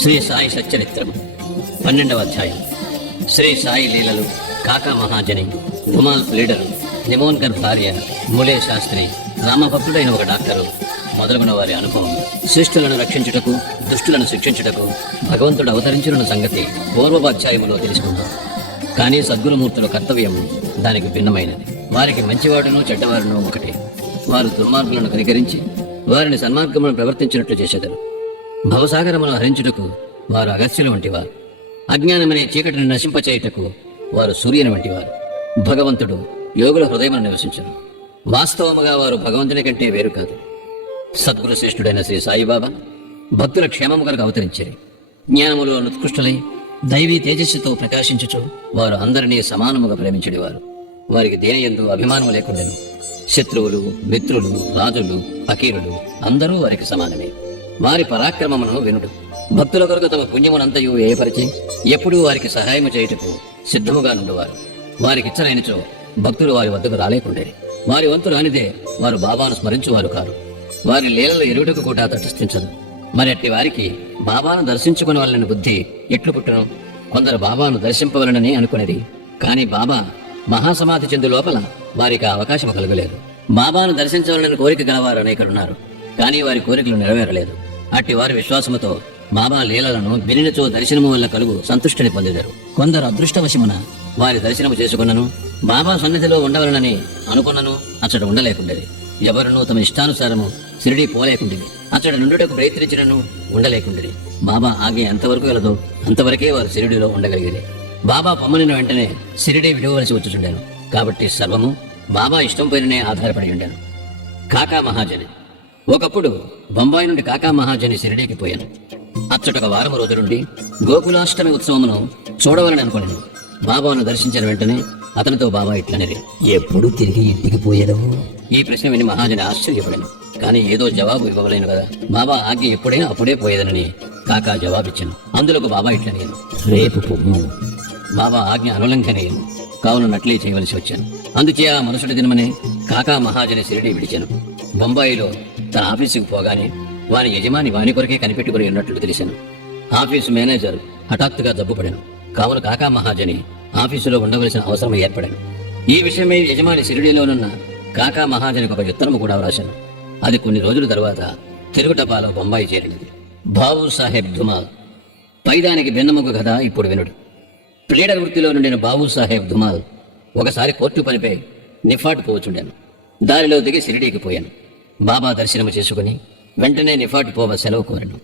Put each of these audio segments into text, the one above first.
శ్రీ సాయి సచ్చరిత్రము 12వ అధ్యాయం. శ్రీ సాయి లీలలు, కాకా మహాజని, ధుమాల్ లీడరు, నిమోన్కర్ భార్య, ములే శాస్త్రి, రామభక్తుడైన ఒక డాక్టరు మొదలగున వారి అనుభవం. శిష్టులను రక్షించుటకు, దుష్టులను శిక్షించుటకు భగవంతుడు అవతరించిన సంగతి పూర్వోపాధ్యాయములో తెలుసుకుందాం. కానీ సద్గురుమూర్తుల కర్తవ్యం దానికి భిన్నమైనది. వారికి మంచివాడును చెడ్డవారును ఒకటే. వారు దుర్మార్గులను కనికరించి వారిని సన్మార్గమును ప్రవర్తించినట్లు చేసేదరు. భవసాగరమును హరించుటకు వారు అగస్త్యుల వంటివారు. అజ్ఞానమనే చీకటిని నశింపచేయుటకు వారు సూర్యుని వంటివారు. భగవంతుడు యోగుల హృదయమును నివసించరు. వాస్తవముగా వారు భగవంతుని కంటే వేరు కాదు. సద్గురు శ్రేష్ఠుడైన శ్రీ సాయిబాబా భక్తుల క్షేమము కొరకు అవతరించారు. జ్ఞానములో ఉత్కృష్టులై దైవీ తేజస్సుతో ప్రకాశించుచు వారు అందరినీ సమానముగా ప్రేమించుడివారు. వారికి దేనియందు అభిమానము లేకుండెను. శత్రువులు, మిత్రులు, రాజులు, ఫకీరులు అందరూ వారికి సమానమే. వారి పరాక్రమమును వినుడు. భక్తుల కొరకు తమ పుణ్యమునంతయు ఏర్పరిచి ఎప్పుడూ వారికి సహాయము చేయుటకు సిద్ధముగా నుండువారు. వారికిచ్చనైనచో భక్తులు వారి వద్దకు రాలేకుండేది. వారి వంతు రానిదే వారు బాబాను స్మరించువారు కారు. వారి లీలలు ఎరువుటకు కూడా తటస్థించదు. మరి అట్టి వారికి బాబాను దర్శించుకుని వాళ్ళని బుద్ధి ఎట్లు పుట్టును? కొందరు బాబాను దర్శింపవలనని అనుకునేది. కాని బాబా మహాసమాధి చెందు లోపల వారికి అవకాశం కలగలేదు. బాబాను దర్శించవాలని కోరిక గలవారు అనేకరున్నారు. కానీ వారి కోరికలు నెరవేరలేదు. అట్టి వారి విశ్వాసముతో బాబా లీలలను వినినచో దర్శనము వల్ల కలుగు సంతుష్టిని పొందేదారు. కొందరు అదృష్టవశమున వారి దర్శనము చేసుకున్నను, బాబా సన్నిధిలో ఉండవలనని అనుకున్నను అచ్చట ఉండలేకుండేది. ఎవరునూ తమ ఇష్టానుసారము షిరిడీ పోలేకుండేది. అచ్చట నుండుటకు ప్రయత్నించినను ఉండలేకుండేది. బాబా ఆగే ఎంతవరకు గలదో అంతవరకే వారు షిరిడీలో ఉండగలిగేది. బాబా పొమ్మనిన వెంటనే షిరిడీ విడవలసి వచ్చుచుండాను. కాబట్టి సర్వము బాబా ఇష్టం పైననే ఆధారపడి ఉండాను. కాకా మహాజని. ఒకప్పుడు బొంబాయి నుండి కాకా మహాజని షిరిడీకి పోయాను. అచ్చటొక వారము రోజు నుండి గోకులాష్టమి ఉత్సవమును చూడవాలని అనుకున్నాను. బాబాను దర్శించిన వెంటనే అతనితో బాబా ఇట్లనేది, ఎప్పుడు తిరిగి ఇంటికి పోయేదవు? ఈ ప్రశ్న విని మహాజని ఆశ్చర్యపడాను. కానీ ఏదో జవాబు ఇవ్వలేను కదా. బాబా ఆజ్ఞ ఎప్పుడైనా అప్పుడే పోయేదనని కాకా జవాబిచ్చాను. అందులోకి బాబా ఇట్లనేను, రేపు పొమ్ము. బాబా ఆజ్ఞ అనులంఘనీయం కావునట్లే చేయవలసి వచ్చాను. అందుచే ఆ మరుసటి దినమనే కాకా మహాజని షిరిడీ విడిచాను. బొంబాయిలో తన ఆఫీసుకు పోగానే వాని యజమాని వాని కొరకే కనిపెట్టుకుని ఉన్నట్లు తెలిసాను. ఆఫీసు మేనేజర్ హఠాత్తుగా జబ్బుపడాను. కావున కాకా మహాజని ఆఫీసులో ఉండవలసిన అవసరం ఏర్పడాను. ఈ విషయమై యజమాని షిరిడీలోనున్న కాకా మహాజనికి ఒక ఉత్తరము కూడా వ్రాశాను. అది కొన్ని రోజుల తర్వాత తిరుగుటపాలో బొంబాయి చేరినది. బాబు సాహెబ్ ధుమాల్. పైదానికి భిన్నముకు కథ ఇప్పుడు వినుడు. ప్లీడర్ వృత్తిలో నుండిన బాబు సాహెబ్ ధుమాల్ ఒకసారి కోర్టు పనిపై నిఫాట్ పోవచ్చుండాను. దారిలో దిగి షిరిడీకి పోయాను. బాబా దర్శనము చేసుకుని వెంటనే నిఫాట్ పోవ సెలవు కోరాను.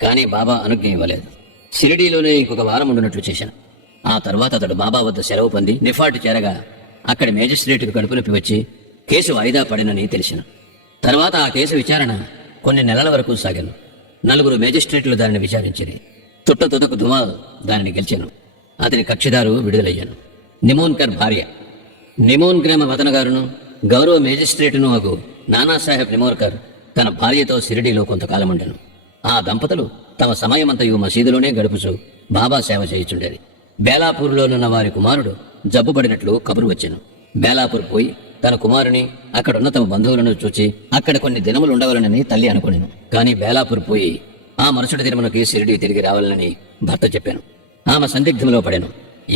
కానీ బాబా అనుజ్ఞ ఇవ్వలేదు. షిరిడీలోనే ఇంకొక వారం ఉండునట్లు చేశాను. ఆ తర్వాత అతడు బాబా వద్ద సెలవు పొంది నిఫాట్ చేరగా అక్కడి మేజిస్ట్రేటుకు కడుపు నొప్పి వచ్చి కేసు వాయిదా పడినని తెలిసాను. తర్వాత ఆ కేసు విచారణ కొన్ని నెలల వరకు సాగాను. 4 మేజిస్ట్రేట్లు దానిని విచారించారు. తుట్టతుదకు ధుమాల్ దానిని గెలిచాను. అతని కక్షిదారు విడుదలయ్యాను. నిమోన్కర్ భార్య, నిమోన్ గ్రామ వతనగారును గౌరవ మేజిస్ట్రేటును అగు నానాసాహెబ్ నిమోన్కర్ తన భార్యతో షిరిడీలో కొంతకాలం ఉండెను. ఆ దంపతులు తమ సమయమంతయు మసీదులోనే గడుపుచు బాబా సేవ చేయుచుండేది. బేలాపూర్లోనున్న వారి కుమారుడు జబ్బుపడినట్లు కబురు వచ్చాను. బేలాపూర్ పోయి తన కుమారుని అక్కడున్న తమ బంధువులను చూచి అక్కడ కొన్ని దినములు ఉండవలనని తల్లి అనుకునేను. కానీ బేలాపూర్ పోయి ఆ మరుసటి దినమునకి షిరిడీ తిరిగి రావాలని భర్త చెప్పాను. ఆమె సందిగ్ధంలో పడాను.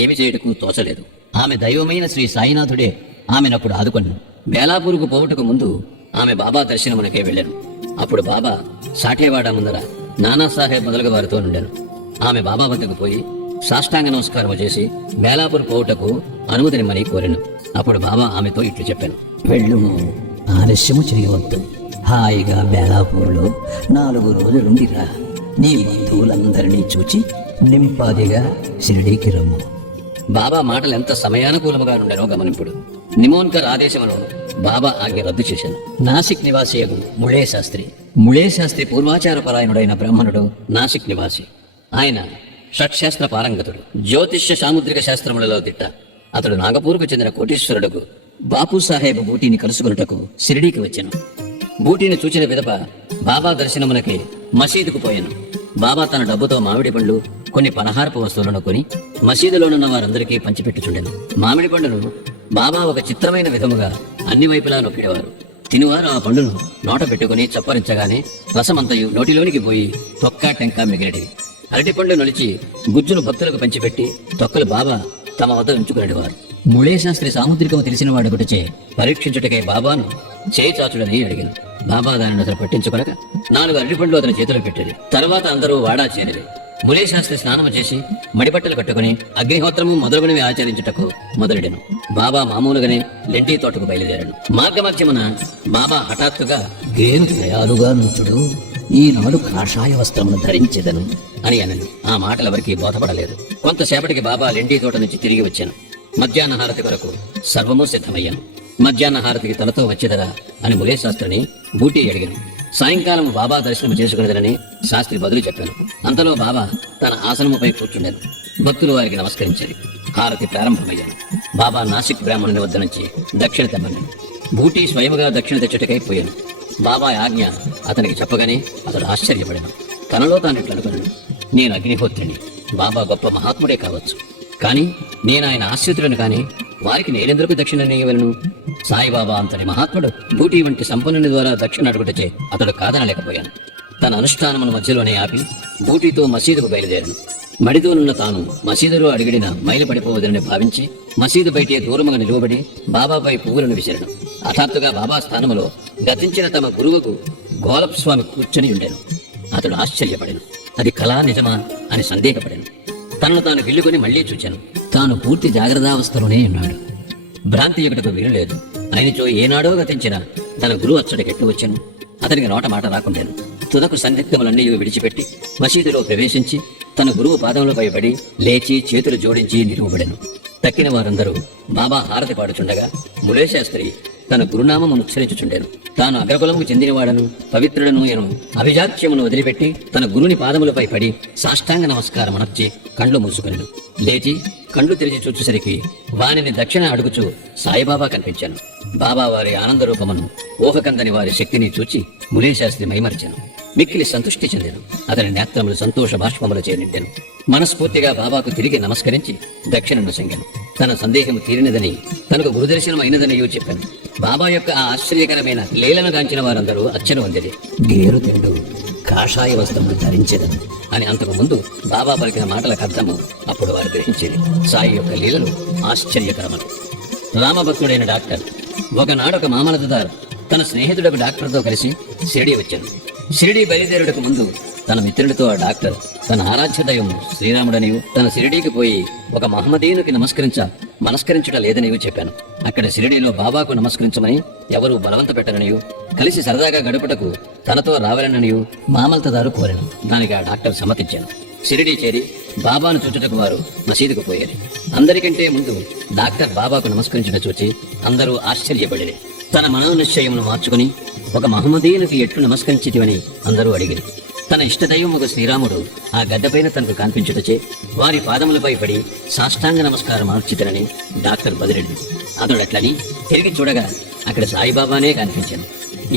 ఏమి చేయుటకు తోచలేదు. ఆమె దైవమైన శ్రీ సాయినాథుడే ఆమెనప్పుడు ఆదుకొన్నాను. బేలాపూర్కు పోవుటకు ముందు ఆమె బాబా దర్శనమునకే వెళ్ళాను. అప్పుడు బాబా సాఠేవాడ ముందర నానాసాహెబ్ మొదలుగా వారితో నుండాను. ఆమె బాబా వద్దకు పోయి సాష్టాంగ నమస్కారం చేసి బేలాపూర్ పోవుటకు అనుమతినిమ్మని కోరాను. అప్పుడు బాబా ఆమెతో ఇట్లు చెప్పాను, వెళ్ళుము, ఆలస్యము చేయవద్దు. హాయిగా బేలాపూర్లో 4 రోజులుండిరా. నీ బంధువులందరినీ చూచి నింపాదిగా షిరిడీకి రమ్ము. బాబా మాటలు ఎంత సమయానుకూలముగా ఉండెనో గమనింపుడు. నిమోన్కర్ ఆదేశమును బాబా ఆజ్ఞ రద్దు చేశాను. నాసిక్ నివాసియగు ముళే శాస్త్రి. ముళే శాస్త్రి పూర్వాచారపరాయణుడైన బ్రాహ్మణుడు, నాసిక్ నివాసి. ఆయన షట్శాస్త్ర పారంగతుడు, జ్యోతిష్య సాముద్రిక శాస్త్రములలో దిట్ట. అతడు నాగపూర్కు చెందిన కోటీశ్వరుడుకు బాపు సాహెబ్ బూటీని కలుసుకొనుటకు షిరిడీకి వచ్చాను. బూటీని చూచిన విదప బాబా దర్శనమునకి మసీదుకు పోయాను. బాబా తన డబ్బుతో మామిడి పండ్లు, కొన్ని పలహారపు వస్తువులను కొని మసీదులోనున్న వారందరికీ పంచిపెట్టుచుండెను. మామిడి పండును బాబా ఒక చిత్రమైన విధముగా అన్ని వైపులా నొక్కిడేవారు. తినువారు ఆ పండును నోట పెట్టుకుని చప్పరించగానే రసమంతయు నోటిలోనికి పోయి తొక్క టెంక మిగిలిటివి. అరటి పండు నొలిచి గుజ్జును భక్తులకు పంచిపెట్టి తొక్కలు బాబా తమ వద్ద ఉంచుకునేవారు. ముళే శాస్త్రి సాముద్రికము తెలిసిన వాడొకటిచే పరీక్షించుటకై బాబాను చేయి చాచుడని అడిగాను. బాబా దానిని అతను పట్టించుకొనక 4 అరటిపండ్లు అతని చేతిలో పెట్టేది. తర్వాత అందరూ వాడా చేరేది. ములే శాస్త్రి స్నానము చేసి మడిబట్టలు కట్టుకుని అగ్నిహోత్రము మొదలగునవి ఆచరించుటకు మొదలెడెను. బాబా మామూలుగానే లెంటి తోటకు బయలుదేరాడు. మార్గమధ్యమున బాబా హఠాత్తుగా "నేను దయాలుగా నుంచుడు, ఈనాడు కాషాయ వస్త్రమును ధరించెదను" అని అనను. ఆ మాటలు ఎవరికీ బోధపడలేదు. కొంతసేపటికి బాబా లెంటి తోట నుంచి తిరిగి వచ్చాను. మధ్యాహ్న హారతి కొరకు సర్వము సిద్ధమయ్యాను. మధ్యాహ్న హారతికి తనతో వచ్చేదరా అని ములే శాస్త్రిని బూటీ అడిగాను. సాయంకాలం బాబా దర్శనం చేసుకునేదనని శాస్త్రి బదులు చెప్పాను. అంతలో బాబా తన ఆసనముపై కూర్చుండాను. భక్తులు వారికి నమస్కరించారు. హారతి ప్రారంభమయ్యాను. బాబా నాసిక్ బ్రాహ్మణుని వద్ద నుంచి దక్షిణ తెమ్మన్నాడు. బూటీ స్వయముగా దక్షిణ తెచ్చుటకై పోయాను. బాబా ఆజ్ఞ అతనికి చెప్పగానే అతడు ఆశ్చర్యపడాను. తనలో తాను ఇట్లనుకున్నాను, నేను అగ్నిహోత్రిని, బాబా గొప్ప మహాత్ముడే కావచ్చు, కానీ నేను ఆయన ఆశ్రితులను కాని వారికి నేనెందుకు దక్షిణ నీయవలను? సాయిబాబా అంతటి మహాత్ముడు బూటీ వంటి సంపన్నుని ద్వారా దక్షిణ అడుగుటచే అతడు కాదనలేకపోయాను. తన అనుష్ఠానమును మధ్యలోనే ఆపి బూటీతో మసీదుకు బయలుదేరాను. మడిదోనున్న తాను మసీదులో అడిగిడిన మైలు పడిపోవదని భావించి మసీదు బయటే దూరముగా నిలువబడి బాబాపై పువ్వులను విసిరను. హఠాత్తుగా బాబా స్థానములో గతించిన తమ గురువుకు గోలప్ స్వామి కూర్చొని ఉండెను. అతడు ఆశ్చర్యపడెను. అది కళా నిజమా అని సందేహపడాను. తనను తాను గిల్లుకొని మళ్లీ చూచాను. తాను పూర్తి జాగ్రత్తావస్థలోనే ఉన్నాడు. భ్రాంతి ఒకటకు వీలులేదు. ఆయనచో ఏనాడో గతించిన తన గురువు అచ్చడికెట్టు వచ్చాను. అతనికి నోట మాట రాకుండాను. తుదకు సందిగ్ధములన్నీ విడిచిపెట్టి మసీదులో ప్రవేశించి తన గురువు పాదములపై పడి లేచి చేతులు జోడించి నిలువబడెను. తక్కిన వారందరూ బాబా హారతి పాడుచుండగా ములే శాస్త్రి తన గురునామమును ఉచ్చరించుచుండెను. తాను అగ్రకులముకు చెందినవాడను పవిత్రుడను ఎను అభిజాత్యమును వదిలిపెట్టి తన గురుని పాదములపై పడి సాష్టాంగ నమస్కారం అనర్చి కండ్లు మూసుకొనెను. లేచి కండ్లు తెరిచి చూచేసరికి వానిని దక్షిణ అడుగుచూ సాయిబాబా కనిపించాను. బాబా వారి ఆనంద రూపమును ఊహకందని వారి శక్తిని చూచి ములే శాస్త్రి మైమరిచాను. మిక్కిలి సంతృష్టి చెందాను. అతని నేత్రములు సంతోష బాష్పములచే నిండెను. మనస్ఫూర్తిగా బాబాకు తిరిగి నమస్కరించి దక్షిణను సంగాను. తన సందేహము తీరినదని తనకు గురుదర్శనం అయినదనియో చెప్పాను. బాబా యొక్క ఆ ఆశ్చర్యకరమైన లీలను గాంచిన వారందరూ అచ్చన వందిరి. గేరు తిండు కాషాయ వస్త్రమును ధరించెదను అని అంతకు ముందు బాబా పలికిన మాటలకు అర్థము అప్పుడు వారు గ్రహించేది. సాయి యొక్క లీలలు ఆశ్చర్యకరములు. రామభక్తుడైన డాక్టర్ ఒకనాడొక మామలతదారు తన స్నేహితుడొక డాక్టర్తో కలిసి షిరిడీ వచ్చాను. షిరిడీ బయలుదేరుటకు ముందు తన మిత్రుడితో ఆ డాక్టర్ తన ఆరాధ్య దైవం శ్రీరాముడనియు తన షిరిడీకి పోయి ఒక మహమ్మదీయునికి మనస్కరించుట లేదనియు చెప్పాను. అక్కడ షిరిడీలో బాబాకు నమస్కరించమని ఎవరూ బలవంత పెట్టరనియు కలిసి సరదాగా గడుపుటకు తనతో రావాలననియు మామల్తదారు కోరాను. దానికి ఆ డాక్టర్ సమ్మతించాను. షిరిడీ చేరి బాబాను చూచుటకు వారు మసీదుకు పోయారు. అందరికంటే ముందు డాక్టర్ బాబాకు నమస్కరించుట చూచి అందరూ ఆశ్చర్యపడిరి. తన మనోనిశ్చయమును మార్చుకుని ఒక మహమ్మదీయునికి ఎట్లు నమస్కరించితివని అందరూ అడిగిరి. తన ఇష్టదైవం ఒక శ్రీరాముడు ఆ గడ్డపైన తనకు కనిపించుటచే వారి పాదములపై పడి సాష్టాంగ నమస్కారం మార్చితనని డాక్టర్ బదిరెడ్డి. అతడు అట్లని తిరిగి చూడగా అక్కడ సాయిబాబానే కనిపించాను.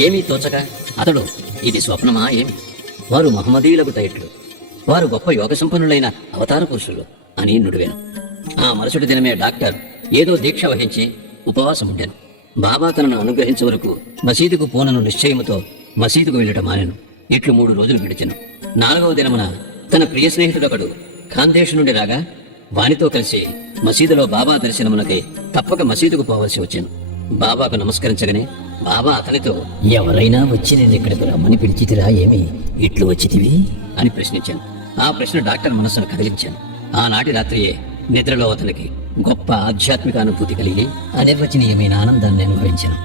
ఏమీ తోచక అతడు ఇది స్వప్నమా ఏమి? వారు మహమ్మదీయులకు తయట్లు, వారు గొప్ప యోగ సంపన్నులైన అవతార పురుషులు అని నుడివాను. ఆ మరుసటి దినమే డాక్టర్ ఏదో దీక్ష వహించి ఉపవాసం ఉండెను. బాబా తనను అనుగ్రహించే వరకు మసీదుకు పోనను నిశ్చయముతో మసీదుకు వెళ్ళటం మానెను. ఇట్లు 3 రోజులు గడిచెను. 4వ దినమున తన ప్రియ స్నేహితుడొకడు ఖాందేశ్ నుండి రాగా వానితో కలిసి మసీదులో బాబా దర్శనమునకై తప్పక మసీదుకు పోవలసి వచ్చాను. బాబాకు నమస్కరించగానే బాబా అతనితో ఎవరైనా వచ్చి నేను ఇక్కడికి రమ్మని పిలిచితిరా ఏమి ఇట్లు వచ్చితివి అని ప్రశ్నించాను. ఆ ప్రశ్న డాక్టర్ మనస్సును కదిలించాను. ఆనాటి రాత్రియే నిద్రలో అతనికి గొప్ప ఆధ్యాత్మిక అనుభూతి కలిగి అనిర్వచనీయమైన ఆనందాన్ని అనుభవించాను.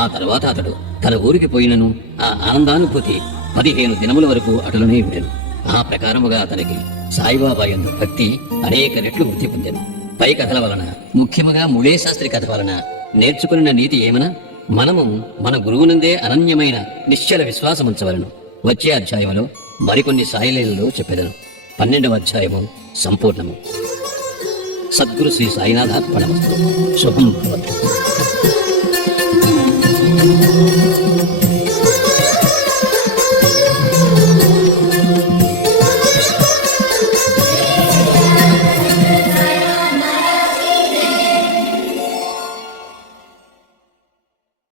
ఆ తర్వాత అతడు తన ఊరికి పోయినను ఆ ఆనందానుభూతి 15 దినముల వరకు అటులనే ఉండెను. ఆ ప్రకారముగా అతనికి సాయిబాబా యందు భక్తి అనేక రెట్లు వృద్ధి పొందెను. పై కథల వలన, ముఖ్యముగా ముళే శాస్త్రి కథ వలన నేర్చుకున్న నీతి ఏమనా, మనము మన గురువునందే అనన్యమైన నిశ్చల విశ్వాసముంచవలను. వచ్చే అధ్యాయములో మరికొన్ని సాయిలీలలో చెప్పెదను. 12వ అధ్యాయము సంపూర్ణము. సద్గురు శ్రీ సాయినాథార్పణమస్తు. శుభం భవతు.